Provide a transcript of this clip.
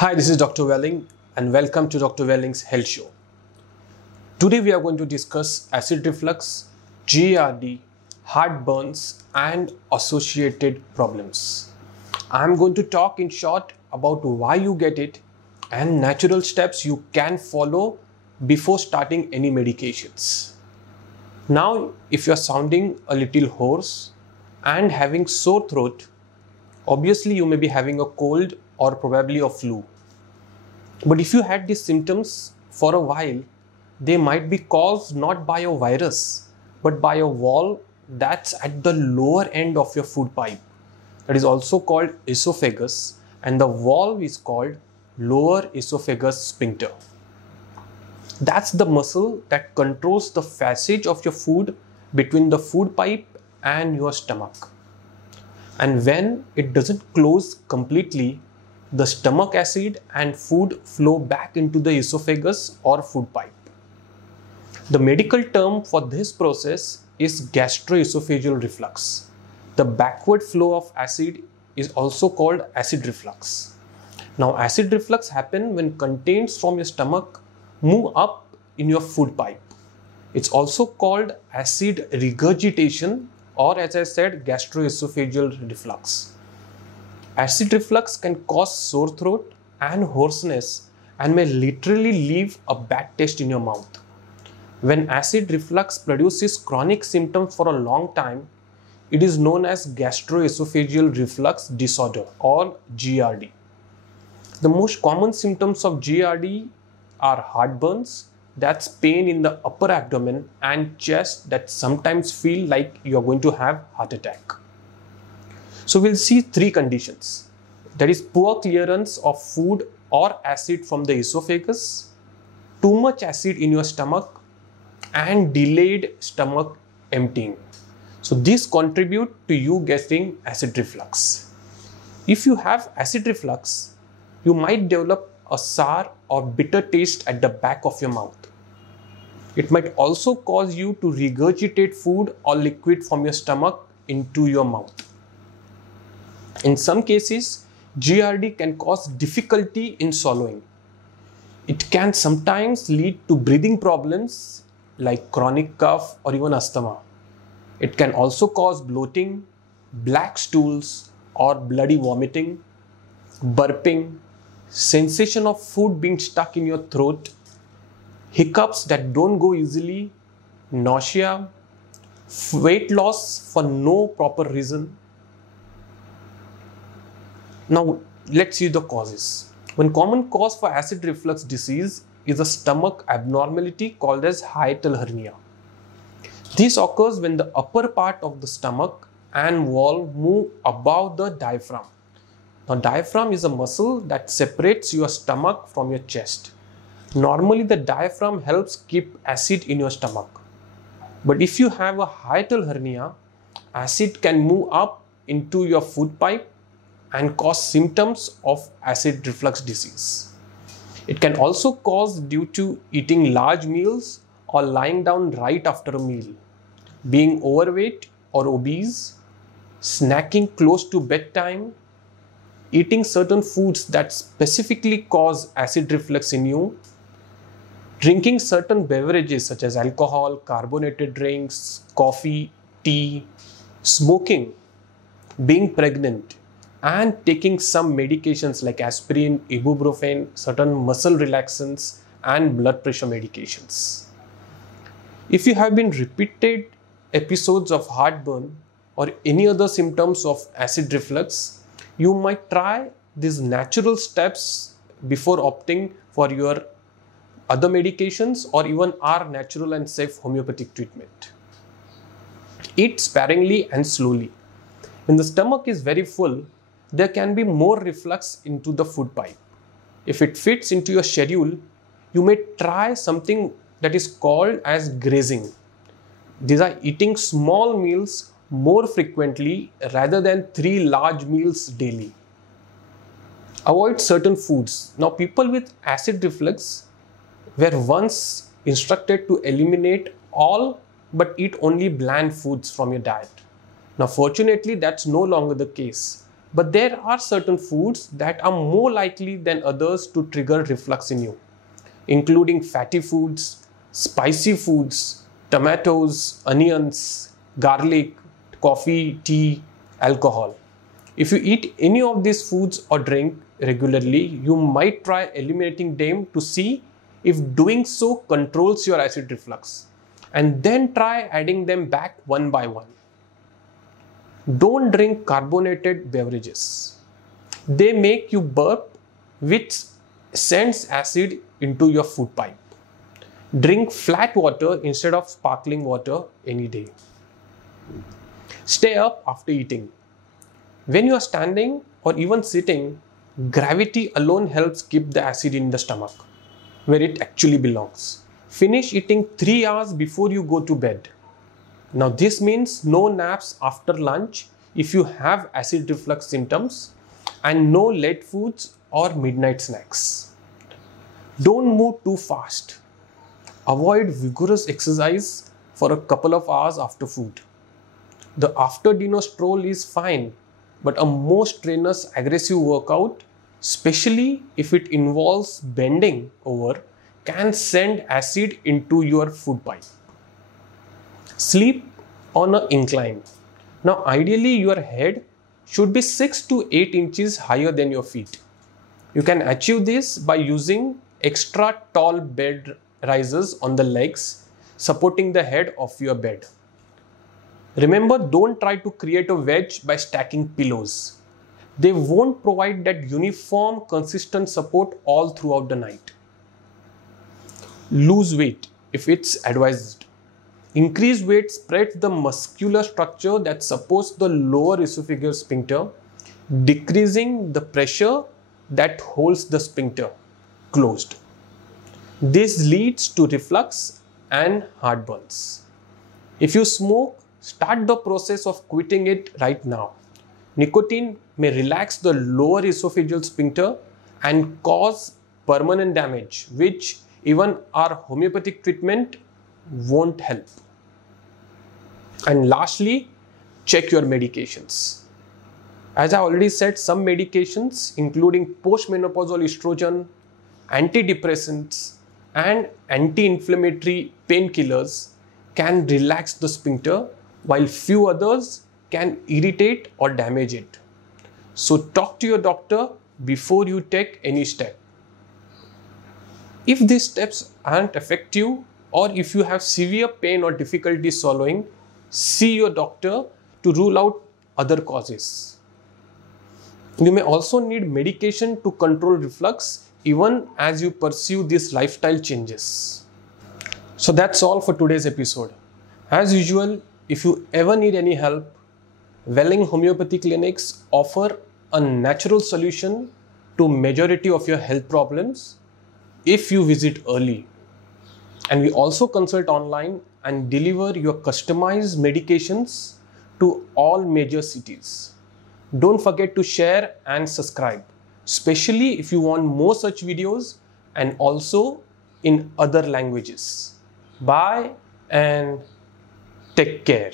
Hi, this is Dr. Welling and welcome to Dr. Welling's Health Show. Today we are going to discuss acid reflux, GERD, heartburns and associated problems. I am going to talk in short about why you get it and natural steps you can follow before starting any medications. Now, if you are sounding a little hoarse and having sore throat, obviously you may be having a cold or probably a flu. But if you had these symptoms for a while, they might be caused not by a virus, but by a wall that's at the lower end of your food pipe. That is also called esophagus, and the valve is called lower esophagus sphincter. That's the muscle that controls the passage of your food between the food pipe and your stomach. And when it doesn't close completely, the stomach acid and food flow back into the esophagus or food pipe. The medical term for this process is gastroesophageal reflux. The backward flow of acid is also called acid reflux. Now, acid reflux happens when contents from your stomach move up in your food pipe. It's also called acid regurgitation, or as I said, gastroesophageal reflux. Acid reflux can cause sore throat and hoarseness and may literally leave a bad taste in your mouth. When acid reflux produces chronic symptoms for a long time, it is known as gastroesophageal reflux disorder or GERD. The most common symptoms of GERD are heartburns, that's pain in the upper abdomen, and chest that sometimes feel like you are going to have heart attack. So we'll see three conditions. That is poor clearance of food or acid from the esophagus, too much acid in your stomach, and delayed stomach emptying. So these contribute to you getting acid reflux. If you have acid reflux, you might develop a sour or bitter taste at the back of your mouth. It might also cause you to regurgitate food or liquid from your stomach into your mouth. In some cases, GERD can cause difficulty in swallowing. It can sometimes lead to breathing problems like chronic cough or even asthma. It can also cause bloating, black stools or bloody vomiting, burping, sensation of food being stuck in your throat, hiccups that don't go easily, nausea, weight loss for no proper reason. Now, let's see the causes. One common cause for acid reflux disease is a stomach abnormality called as hiatal hernia. This occurs when the upper part of the stomach and wall move above the diaphragm. Now, diaphragm is a muscle that separates your stomach from your chest. Normally, the diaphragm helps keep acid in your stomach. But if you have a hiatal hernia, acid can move up into your food pipe and cause symptoms of acid reflux disease. It can also cause due to eating large meals or lying down right after a meal, being overweight or obese, snacking close to bedtime, eating certain foods that specifically cause acid reflux in you, drinking certain beverages such as alcohol, carbonated drinks, coffee, tea, smoking, being pregnant, and taking some medications like aspirin, ibuprofen, certain muscle relaxants, and blood pressure medications. If you have been repeated episodes of heartburn or any other symptoms of acid reflux, you might try these natural steps before opting for your other medications or even our natural and safe homeopathic treatment. Eat sparingly and slowly. When the stomach is very full, there can be more reflux into the food pipe. If it fits into your schedule, you may try something that is called as grazing. These are eating small meals more frequently rather than 3 large meals daily. Avoid certain foods. Now, people with acid reflux were once instructed to eliminate all but eat only bland foods from your diet. Now, fortunately, that's no longer the case. But there are certain foods that are more likely than others to trigger reflux in you, including fatty foods, spicy foods, tomatoes, onions, garlic, coffee, tea, alcohol. If you eat any of these foods or drink regularly, you might try eliminating them to see if doing so controls your acid reflux, and then try adding them back one by one. Don't drink carbonated beverages. They make you burp, which sends acid into your food pipe. Drink flat water instead of sparkling water any day. Stay up after eating. When you are standing or even sitting, gravity alone helps keep the acid in the stomach, where it actually belongs. Finish eating 3 hours before you go to bed. Now this means no naps after lunch if you have acid reflux symptoms, and no late foods or midnight snacks. Don't move too fast. Avoid vigorous exercise for a couple of hours after food. The after dinner stroll is fine, but a more strenuous aggressive workout, especially if it involves bending over, can send acid into your food pipe. Sleep on an incline. Now ideally your head should be 6 to 8 inches higher than your feet. You can achieve this by using extra tall bed risers on the legs supporting the head of your bed. Remember, don't try to create a wedge by stacking pillows. They won't provide that uniform, consistent support all throughout the night. Lose weight if it's advised. Increased weight spreads the muscular structure that supports the lower esophageal sphincter, decreasing the pressure that holds the sphincter closed. This leads to reflux and heartburns. If you smoke, start the process of quitting it right now. Nicotine may relax the lower esophageal sphincter and cause permanent damage, which even our homeopathic treatment won't help. And lastly, check your medications. As I already said, some medications including postmenopausal estrogen, antidepressants and anti-inflammatory painkillers can relax the sphincter, while few others can irritate or damage it. So talk to your doctor before you take any step. If these steps aren't effective, or if you have severe pain or difficulty swallowing, see your doctor to rule out other causes. You may also need medication to control reflux even as you pursue these lifestyle changes. So that's all for today's episode. As usual, if you ever need any help, Welling Homeopathy Clinics offer a natural solution to majority of your health problems if you visit early. And we also consult online and deliver your customized medications to all major cities. Don't forget to share and subscribe, especially if you want more such videos and also in other languages. Bye and take care.